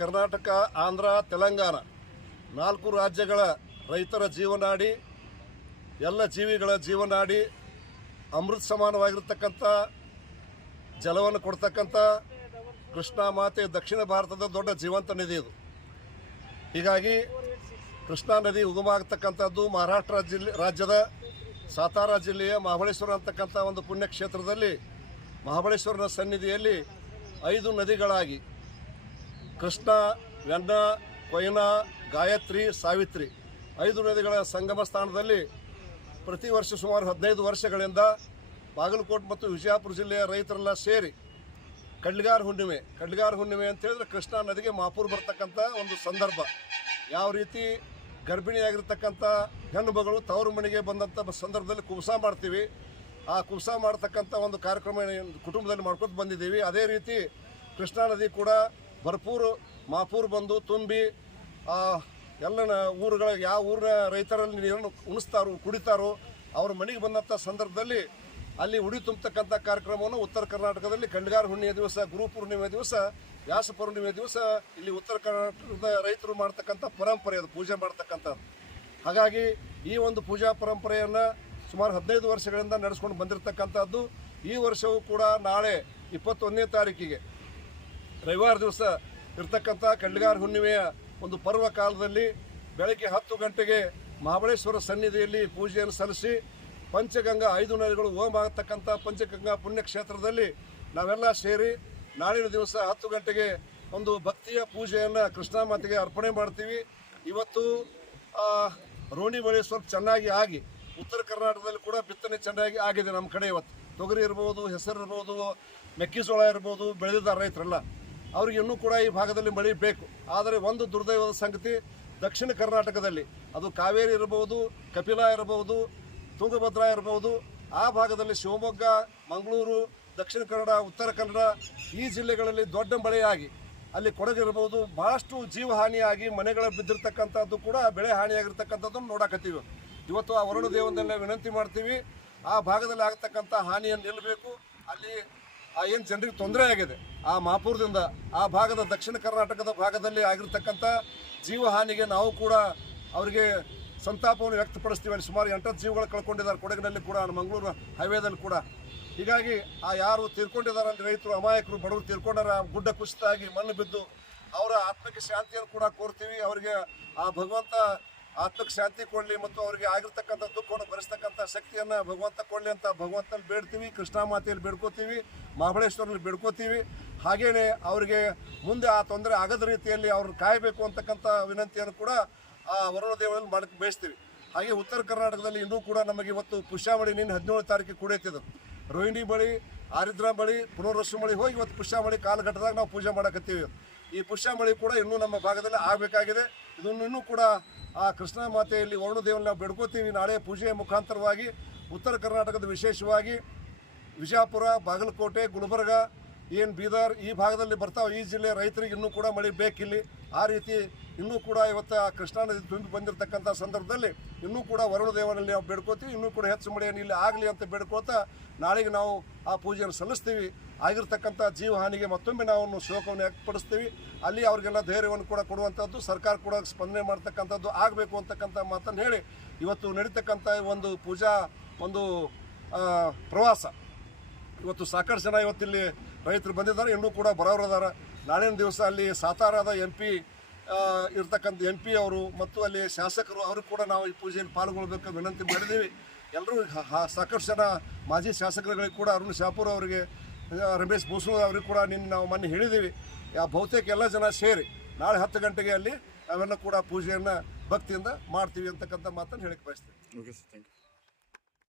ಕರ್ನಾಟಕ, ಆಂಧ್ರ, ತೆಲಂಗಾಣ ನಾಲ್ಕು ರಾಜ್ಯಗಳ ರೈತರ ಜೀವನಾಡಿ, ಎಲ್ಲ ಜೀವಿಗಳ ಜೀವನಾಡಿ ಅಮೃತ ಸಮಾನವಾಗಿರ್ತಕ್ಕಂಥ ಜಲವನ್ನು ಕೊಡ್ತಕ್ಕಂಥ ಕೃಷ್ಣಾ ಮಾತೆ ದಕ್ಷಿಣ ಭಾರತದ ದೊಡ್ಡ ಜೀವಂತ ನದಿ ಇದು. ಹೀಗಾಗಿ ಕೃಷ್ಣಾ ನದಿ ಉಗಮ ಆಗ್ತಕ್ಕಂಥದ್ದು ಮಹಾರಾಷ್ಟ್ರ ಜಿಲ್ಲೆ ರಾಜ್ಯದ ಸಾತಾರ ಜಿಲ್ಲೆಯ ಮಹಾಬಳೇಶ್ವರ ಅಂತಕ್ಕಂಥ ಒಂದು ಪುಣ್ಯಕ್ಷೇತ್ರದಲ್ಲಿ ಮಹಾಬಳೇಶ್ವರನ ಸನ್ನಿಧಿಯಲ್ಲಿ ಐದು ನದಿಗಳಾಗಿ ಕೃಷ್ಣ ವೆನ್ನ ಕೊಯ್ನಾ, ಗಾಯತ್ರಿ, ಸಾವಿತ್ರಿ. ಐದು ನದಿಗಳ ಸಂಗಮ ಸ್ಥಾನದಲ್ಲಿ ಪ್ರತಿ ವರ್ಷ ಸುಮಾರು ಹದಿನೈದು ವರ್ಷಗಳಿಂದ ಬಾಗಲಕೋಟೆ ಮತ್ತು ವಿಜಯಪುರ ಜಿಲ್ಲೆಯ ರೈತರೆಲ್ಲ ಸೇರಿ ಕಡ್ಲಿಗಾರ ಹುಣ್ಣಿಮೆ ಕಡ್ಲಿಗಾರ ಹುಣ್ಣಿಮೆ ಅಂತ ಹೇಳಿದ್ರೆ ಕೃಷ್ಣಾ ನದಿಗೆ ಮಾಪೂರ್ ಬರ್ತಕ್ಕಂಥ ಒಂದು ಸಂದರ್ಭ. ಯಾವ ರೀತಿ ಗರ್ಭಿಣಿಯಾಗಿರ್ತಕ್ಕಂಥ ಹೆಣ್ಣು ಮಗಳು ತವರು ಮನೆಗೆ ಬಂದಂಥ ಸಂದರ್ಭದಲ್ಲಿ ಕುಬ್ಸ ಮಾಡ್ತೀವಿ, ಆ ಕುಬ್ಸ ಮಾಡ್ತಕ್ಕಂಥ ಒಂದು ಕಾರ್ಯಕ್ರಮ ಕುಟುಂಬದಲ್ಲಿ ಮಾಡ್ಕೊತ ಬಂದಿದ್ದೀವಿ. ಅದೇ ರೀತಿ ಕೃಷ್ಣಾ ನದಿ ಕೂಡ ಭರ್ಪೂರು, ಮಾಪೂರ್ ಬಂದು ತುಂಬಿ ಎಲ್ಲ ಊರುಗಳ, ಯಾವ ಊರಿನ ರೈತರಲ್ಲಿ ನೀರನ್ನು ಉಣಿಸ್ತಾರೋ, ಕುಡಿತಾರೋ, ಅವ್ರ ಮನೆಗೆ ಬಂದಂಥ ಸಂದರ್ಭದಲ್ಲಿ ಅಲ್ಲಿ ಉಡಿ ತುಂಬತಕ್ಕಂಥ ಕಾರ್ಯಕ್ರಮವನ್ನು ಉತ್ತರ ಕರ್ನಾಟಕದಲ್ಲಿ ಕಂಡ್ಗಾರ ಹುಣ್ಣಿಮೆ ದಿವಸ, ಗುರು ಪೂರ್ಣಿಮೆ ದಿವಸ, ವ್ಯಾಸ ಪೂರ್ಣಿಮೆ ದಿವಸ ಇಲ್ಲಿ ಉತ್ತರ ಕರ್ನಾಟಕದ ರೈತರು ಮಾಡ್ತಕ್ಕಂಥ ಪರಂಪರೆ, ಅದು ಪೂಜೆ ಮಾಡ್ತಕ್ಕಂಥದ್ದು. ಹಾಗಾಗಿ ಈ ಒಂದು ಪೂಜಾ ಪರಂಪರೆಯನ್ನು ಸುಮಾರು ಹದಿನೈದು ವರ್ಷಗಳಿಂದ ನಡೆಸ್ಕೊಂಡು ಬಂದಿರತಕ್ಕಂಥದ್ದು, ಈ ವರ್ಷವೂ ಕೂಡ ನಾಳೆ ಇಪ್ಪತ್ತೊಂದನೇ ತಾರೀಕಿಗೆ. ರವಿವಾರ ದಿವಸ ಇರ್ತಕ್ಕಂಥ ಕಂಡಗಾರ ಹುಣ್ಣಿಮೆಯ ಒಂದು ಪರ್ವ ಕಾಲದಲ್ಲಿ ಬೆಳಗ್ಗೆ ಹತ್ತು ಗಂಟೆಗೆ ಮಹಾಬಳೇಶ್ವರ ಸನ್ನಿಧಿಯಲ್ಲಿ ಪೂಜೆಯನ್ನು ಸಲ್ಲಿಸಿ ಪಂಚಗಂಗಾ ಐದು ನದಿಗಳು ಹೋಮ ಆಗತಕ್ಕಂಥ ಪಂಚಗಂಗಾ ಪುಣ್ಯಕ್ಷೇತ್ರದಲ್ಲಿ ನಾವೆಲ್ಲ ಸೇರಿ ನಾಳಿನ ದಿವಸ ಹತ್ತು ಗಂಟೆಗೆ ಒಂದು ಭಕ್ತಿಯ ಪೂಜೆಯನ್ನು ಕೃಷ್ಣ ಮಾತೆಗೆ ಅರ್ಪಣೆ ಮಾಡ್ತೀವಿ. ಇವತ್ತು ರೋಣಿ ಬಳಿ ಸ್ವಲ್ಪ ಚೆನ್ನಾಗಿ ಆಗಿ ಉತ್ತರ ಕರ್ನಾಟಕದಲ್ಲಿ ಕೂಡ ಬಿತ್ತನೆ ಚೆನ್ನಾಗಿ ಆಗಿದೆ ನಮ್ಮ ಕಡೆ ಇವತ್ತು. ತೊಗರಿ ಇರ್ಬೋದು ಹೆಸರು ಇರ್ಬೋದು ಮೆಕ್ಕೆಜೋಳ ಇರ್ಬೋದು, ಬೆಳೆದಿದ್ದಾರೆ ರೈತರೆಲ್ಲ. ಅವ್ರಿಗೆ ಇನ್ನೂ ಕೂಡ ಈ ಭಾಗದಲ್ಲಿ ಮಳೆ ಬೇಕು. ಆದರೆ ಒಂದು ದುರ್ದೈವದ ಸಂಗತಿ, ದಕ್ಷಿಣ ಕರ್ನಾಟಕದಲ್ಲಿ ಅದು ಕಾವೇರಿ ಇರಬಹುದು, ಕಪಿಲಾ ಇರಬಹುದು, ತುಂಗಭದ್ರಾ ಇರಬಹುದು. ಆ ಭಾಗದಲ್ಲಿ ಶಿವಮೊಗ್ಗ, ಮಂಗಳೂರು, ದಕ್ಷಿಣ ಕನ್ನಡ, ಉತ್ತರ ಕನ್ನಡ ಈ ಜಿಲ್ಲೆಗಳಲ್ಲಿ ದೊಡ್ಡ ಮಳೆಯಾಗಿ ಅಲ್ಲಿ ಕೊಡಗಿರ್ಬೋದು ಬಹಳಷ್ಟು ಜೀವ ಹಾನಿಯಾಗಿ ಮನೆಗಳ ಬಿದ್ದಿರ್ತಕ್ಕಂಥದ್ದು ಕೂಡ ಬೆಳೆ ಹಾನಿಯಾಗಿರ್ತಕ್ಕಂಥದ್ದನ್ನು ನೋಡಕತ್ತೀವಿ. ಇವತ್ತು ಆ ವರುಣ ದೇವನಲ್ಲಿ ವಿನಂತಿ ಮಾಡ್ತೀವಿ, ಆ ಭಾಗದಲ್ಲಿ ಆಗತಕ್ಕಂಥ ಹಾನಿಯನ್ನು ನಿಲ್ಲಬೇಕು. ಅಲ್ಲಿ ಆ ಏನು ಜನರಿಗೆ ತೊಂದರೆ ಆಗಿದೆ? ಆ ಮಾಪುರದಿಂದ ಆ ಭಾಗದ ದಕ್ಷಿಣ ಕರ್ನಾಟಕದ ಭಾಗದಲ್ಲಿ ಆಗಿರ್ತಕ್ಕಂಥ ಜೀವ ಹಾನಿಗೆ ನಾವು ಕೂಡ ಅವರಿಗೆ ಸಂತಾಪವನ್ನು ವ್ಯಕ್ತಪಡಿಸ್ತೀವಿ. ಅಲ್ಲಿ ಸುಮಾರು ಎಂಟತ್ತು ಜೀವಗಳು ಕಳ್ಕೊಂಡಿದ್ದಾರೆ. ಕೊಡಗಿನಲ್ಲಿ ಕೂಡ ಮಂಗಳೂರು ಹೈವೇದಲ್ಲಿ ಕೂಡ. ಹೀಗಾಗಿ ಆ ಯಾರು ತೀರ್ಕೊಂಡಿದ್ದಾರೆ ಅಂದ್ರೆ ರೈತರು, ಅಮಾಯಕರು, ಬಡವರು ತೀರ್ಕೊಂಡಾರ, ಗುಡ್ಡ ಕುಸಿತಾಗಿ ಮಣ್ಣು ಬಿದ್ದು ಅವರ ಆತ್ಮಕ್ಕೆ ಶಾಂತಿಯನ್ನು ಕೂಡ ಕೋರ್ತೀವಿ. ಅವರಿಗೆ ಆ ಭಗವಂತ ಆತ್ಮಕ್ಕೆ ಶಾಂತಿ ಕೊಡಲಿ ಮತ್ತು ಅವರಿಗೆ ಆಗಿರ್ತಕ್ಕಂಥ ದುಃಖವನ್ನು ಭರಿಸ್ತಕ್ಕಂಥ ಶಕ್ತಿಯನ್ನು ಭಗವಂತ ಕೊಡಲಿ ಅಂತ ಭಗವಂತನಲ್ಲಿ ಬೇಡ್ತೀವಿ, ಕೃಷ್ಣ ಮಾತೆಯಲ್ಲಿ ಬೇಡ್ಕೋತೀವಿ ಮಹಾಬಳೇಶ್ವರಲ್ಲಿ ಬೇಡ್ಕೋತೀವಿ. ಹಾಗೆಯೇ ಅವರಿಗೆ ಮುಂದೆ ಆ ತೊಂದರೆ ಆಗದ ರೀತಿಯಲ್ಲಿ ಅವ್ರನ್ನ ಕಾಯಬೇಕು ಅಂತಕ್ಕಂಥ ವಿನಂತಿಯನ್ನು ಕೂಡ ಆ ವರುಣ ದೇವರಲ್ಲಿ ಮಾಡಕ್ಕೆ ಬಯಸ್ತೀವಿ. ಹಾಗೆ ಉತ್ತರ ಕರ್ನಾಟಕದಲ್ಲಿ ಇನ್ನೂ ಕೂಡ ನಮಗೆ ಇವತ್ತು ಪುಷ್ಯಾಮಳಿ ನಿನ್ನೆ ಹದಿನೇಳು ತಾರೀಕಿಗೆ ಕೂಡೈತಿದ್ರು ರೋಹಿಣಿ ಬಳಿ ಆರಿದ್ರ ಬಳಿ, ಪುನರ್ವಸು ಮಳಿ ಹೋಗಿ ಇವತ್ತು ಪುಷ್ಯಾಮಳಿ ಕಾಲಘಟ್ಟದಾಗ ನಾವು ಪೂಜೆ ಮಾಡಕತ್ತೀವಿ. ಈ ಪುಷ್ಯಾಮಳಿ ಕೂಡ ಇನ್ನೂ ನಮ್ಮ ಭಾಗದಲ್ಲಿ ಆಗಬೇಕಾಗಿದೆ. ಇದನ್ನು ಇನ್ನೂ ಕೂಡ ಆ ಕೃಷ್ಣ ಮಾತೆಯಲ್ಲಿ ವರುಣದೇವನ ನಾವು ಬೆಡ್ಕೋತೀವಿ ನಾಳೆ ಪೂಜೆಯ ಮುಖಾಂತರವಾಗಿ ಉತ್ತರ ಕರ್ನಾಟಕದ ವಿಶೇಷವಾಗಿ ವಿಜಯಪುರ ಬಾಗಲಕೋಟೆ, ಗುಲ್ಬರ್ಗ, ಏನು ಬೀದರ್ ಈ ಭಾಗದಲ್ಲಿ ಬರ್ತಾವೆ. ಈ ಜಿಲ್ಲೆ ರೈತರಿಗೆ ಇನ್ನೂ ಕೂಡ ಮಳೆ ಬೇಕಿಲ್ಲಿ. ಆ ರೀತಿ ಇನ್ನೂ ಕೂಡ ಇವತ್ತು ಆ ಕೃಷ್ಣಾ ನದಿ ತುಂಬಿ ಬಂದಿರತಕ್ಕಂಥ ಸಂದರ್ಭದಲ್ಲಿ ಇನ್ನೂ ಕೂಡ ವರುಣ ದೇವನಲ್ಲಿ ನಾವು ಬೇಡ್ಕೋತೀವಿ, ಇನ್ನೂ ಕೂಡ ಹೆಚ್ಚು ಮಳೆಯನ್ನು ಇಲ್ಲಿ ಆಗಲಿ ಅಂತ ಬೇಡ್ಕೋತಾ ನಾಳೆಗೆ ನಾವು ಆ ಪೂಜೆಯನ್ನು ಸಲ್ಲಿಸ್ತೀವಿ. ಆಗಿರ್ತಕ್ಕಂಥ ಜೀವ ಹಾನಿಗೆ ಮತ್ತೊಮ್ಮೆ ನಾವು ಶೋಕವನ್ನು ವ್ಯಕ್ತಪಡಿಸ್ತೀವಿ. ಅಲ್ಲಿ ಅವ್ರಿಗೆಲ್ಲ ಧೈರ್ಯವನ್ನು ಕೂಡ ಕೊಡುವಂಥದ್ದು, ಸರ್ಕಾರ ಕೂಡ ಸ್ಪಂದನೆ ಮಾಡ್ತಕ್ಕಂಥದ್ದು ಆಗಬೇಕು ಅಂತಕ್ಕಂಥ ಮಾತನ್ನು ಹೇಳಿ ಇವತ್ತು ನಡೀತಕ್ಕಂಥ ಒಂದು ಪೂಜಾ ಒಂದು ಪ್ರವಾಸ. ಇವತ್ತು ಸಾಕಷ್ಟು ಜನ ಇವತ್ತಿಲ್ಲಿ ರೈತರು ಬಂದಿದ್ದಾರೆ, ಇನ್ನೂ ಕೂಡ ಬರೋರು ಅದಾರ ನಾಳಿನ ದಿವಸ ಅಲ್ಲಿ ಸಾತಾರಾದ ಎಂ ಪಿ ಇರ್ತಕ್ಕಂಥ ಎಂ ಪಿ ಅವರು ಮತ್ತು ಅಲ್ಲಿ ಶಾಸಕರು, ಅವರು ಕೂಡ ನಾವು ಈ ಪೂಜೆಯಲ್ಲಿ ಪಾಲ್ಗೊಳ್ಬೇಕು ವಿನಂತಿ ಮಾಡಿದ್ದೀವಿ. ಎಲ್ಲರೂ ಸಾಕಷ್ಟು ಜನ ಮಾಜಿ ಶಾಸಕರುಗಳಿಗೆ ಕೂಡ ಅರುಣ್ ಶಾಪೂರ್ ಅವರಿಗೆ ರಮೇಶ್ ಬೋಸು ಅವರಿಗೆ ಕೂಡ ನಿನ್ನೆ ನಾವು ಮೊನ್ನೆ ಹೇಳಿದ್ದೀವಿ. ಆ, ಬಹುತೇಕ ಎಲ್ಲ ಜನ ಸೇರಿ ನಾಳೆ ಹತ್ತು ಗಂಟೆಗೆ ಅಲ್ಲಿ ಅವೆಲ್ಲ ಕೂಡ ಪೂಜೆಯನ್ನು ಭಕ್ತಿಯಿಂದ ಮಾಡ್ತೀವಿ ಅಂತಕ್ಕಂಥ ಮಾತನ್ನು ಹೇಳಕ್ಕೆ ಬಯಸ್ತೀವಿ ಓಕೆ ಸರ್ ಥ್ಯಾಂಕ್ ಯು